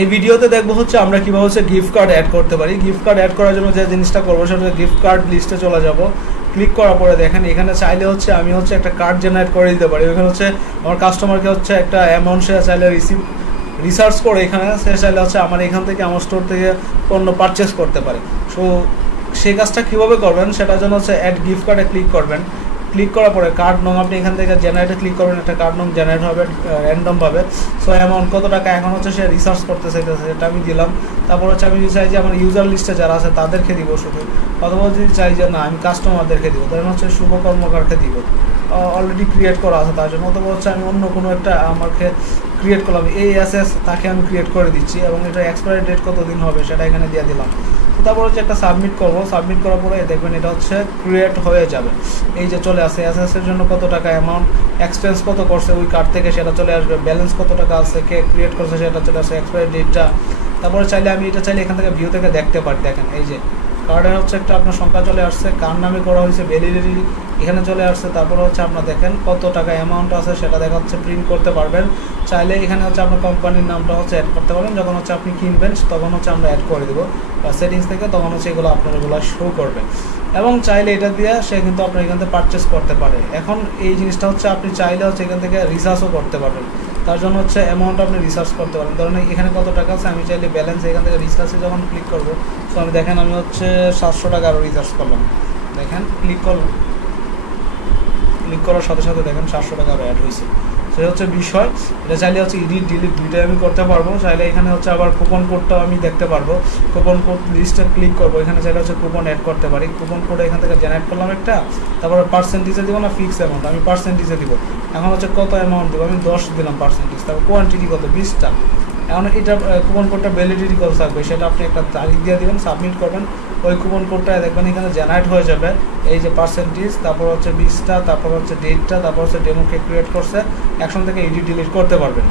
এই ভিডিওতে দেখবো হচ্ছে আমরা কীভাবে হচ্ছে গিফট কার্ড অ্যাড করতে পারি। গিফট কার্ড অ্যাড করার জন্য যে জিনিসটা করবো সেটা হচ্ছে গিফট কার্ড লিস্টে চলে যাব। ক্লিক করার পরে দেখেন এখানে চাইলে হচ্ছে আমি হচ্ছে একটা কার্ড জেনারেট করে দিতে পারি। এখানে হচ্ছে আমার কাস্টমারকে হচ্ছে একটা অ্যামাউন্ট সে চাইলে রিসার্চ করে এখানে সে চাইলে হচ্ছে আমার এখান থেকে আমার স্টোর থেকে পণ্য পারচেস করতে পারে। সো সেই কাজটা কীভাবে করবেন সেটার জন্য হচ্ছে অ্যাড গিফট কার্ডে ক্লিক করবেন। ক্লিক করার পরে কার্ড নং আপনি এখান থেকে জেনারেটে ক্লিক করবেন, একটা কার্ড নং জেনারেট হবে র্যান্ডমভাবে। সো অ্যামাউন্ট কত টাকা এখন হচ্ছে সে রিসার্চ করতে চাইতেছে সেটা আমি দিলাম। তারপর হচ্ছে আমি যদি চাই যে আমার ইউজার লিস্টে যারা আছে তাদেরকে দিব শুধু, অথবা যদি চাই যে না আমি কাস্টমারদেরকে দিব, ধরেন হচ্ছে শুভ কর্মকারকে দিব, অলরেডি ক্রিয়েট করা আছে তার জন্য, অথবা হচ্ছে আমি অন্য কোনো একটা আমাকে ক্রিয়েট করলাম ASS তাকে আমি ক্রিয়েট করে দিচ্ছি এবং এটা এক্সপায়ারি ডেট কতদিন হবে সেটা এখানে দিয়ে দিলাম। তারপর হচ্ছে একটা সাবমিট করবো। সাবমিট করার পরে দেখবেন এটা হচ্ছে ক্রিয়েট হয়ে যাবে। এই যে চলে আসে ASS এর জন্য কত টাকা অ্যামাউন্ট, এক্সপেন্স কত করছে ওই কার্ড থেকে সেটা চলে আসবে, ব্যালেন্স কত টাকা আছে, কে ক্রিয়েট করছে সেটা চলে আসে, এক্সপায়ারি ডেটটা। তারপরে চাইলে আমি এটা চাইলে এখান থেকে ভিউ থেকে দেখতে পারি। দেখেন এই যে কার্ডের হচ্ছে একটা আপনার সংখ্যা চলে আসছে, কার নামে করা হয়েছে, ভ্যালিডিটি এখানে চলে আসছে। তারপরে হচ্ছে আপনার দেখেন কত টাকা অ্যামাউন্ট আছে সেটা দেখা হচ্ছে প্রিন্ট করতে পারবেন। চাইলে এখানে হচ্ছে আপনার কোম্পানির নামটা হচ্ছে অ্যাড করতে পারবেন। যখন হচ্ছে আপনি কিনবেন তখন হচ্ছে আমরা অ্যাড করে দেবো সেটিংস থেকে, তখন হচ্ছে এগুলো আপনার এগুলো শো করবে এবং চাইলে এটা দিয়ে সে কিন্তু আপনার এখান থেকে পারচেস করতে পারে। এখন এই জিনিসটা হচ্ছে আপনি চাইলে হচ্ছে এখান থেকে রিসার্চও করতে পারবেন। তার জন্য হচ্ছে অ্যামাউন্ট আপনি রিসার্চ করতে পারেন। ধরেন এখানে কত টাকা আছে, আমি চাইলে ব্যালেন্স এখান থেকে রিসার্চে যখন ক্লিক করবো, তো আমি দেখেন আমি হচ্ছে 700 টাকা আরও রিসার্চ করলাম। দেখেন ক্লিক করার সাথে সাথে দেখেন 700 টাকা আরও অ্যাড হয়েছে। সেই হচ্ছে বিষয়। এটা চাইলে হচ্ছে এডিট ডিলিট দুইটাই আমি করতে পারবো। চাইলে এখানে হচ্ছে আবার কুপন কোডটাও আমি দেখতে পারবো। কুপন কোড লিস্টে ক্লিক করবো, এখানে চাইলে হচ্ছে কুপন অ্যাড করতে পারি। কুপন কোডে এখান থেকে জেনারেট করলাম একটা, তারপরে পার্সেন্টেজে দিব না ফিক্স অ্যামাউন্ট, আমি পার্সেন্টেজে দিব। এখন হচ্ছে কত অ্যামাউন্ট দেবো, আমি 10 দিলাম পার্সেন্টেজ। তারপর কোয়ান্টিটি কত, 20টা। এখন এটা কুপন কোডটা ভ্যালিডিটি কত থাকবে সেটা আপনি একটা তারিখ দিয়ে দেবেন, সাবমিট করবেন। ওই কুপন কোডটা দেখবেন এখানে জেনারেট হয়ে যাবে। এই যে পার্সেন্টেজ, তারপর হচ্ছে 20টা, তারপর হচ্ছে ডেটটা, তারপর হচ্ছে ডেমোকে ক্রিয়েট করছে। একসঙ্গে থেকে এডিট ডিলিট করতে পারবেন।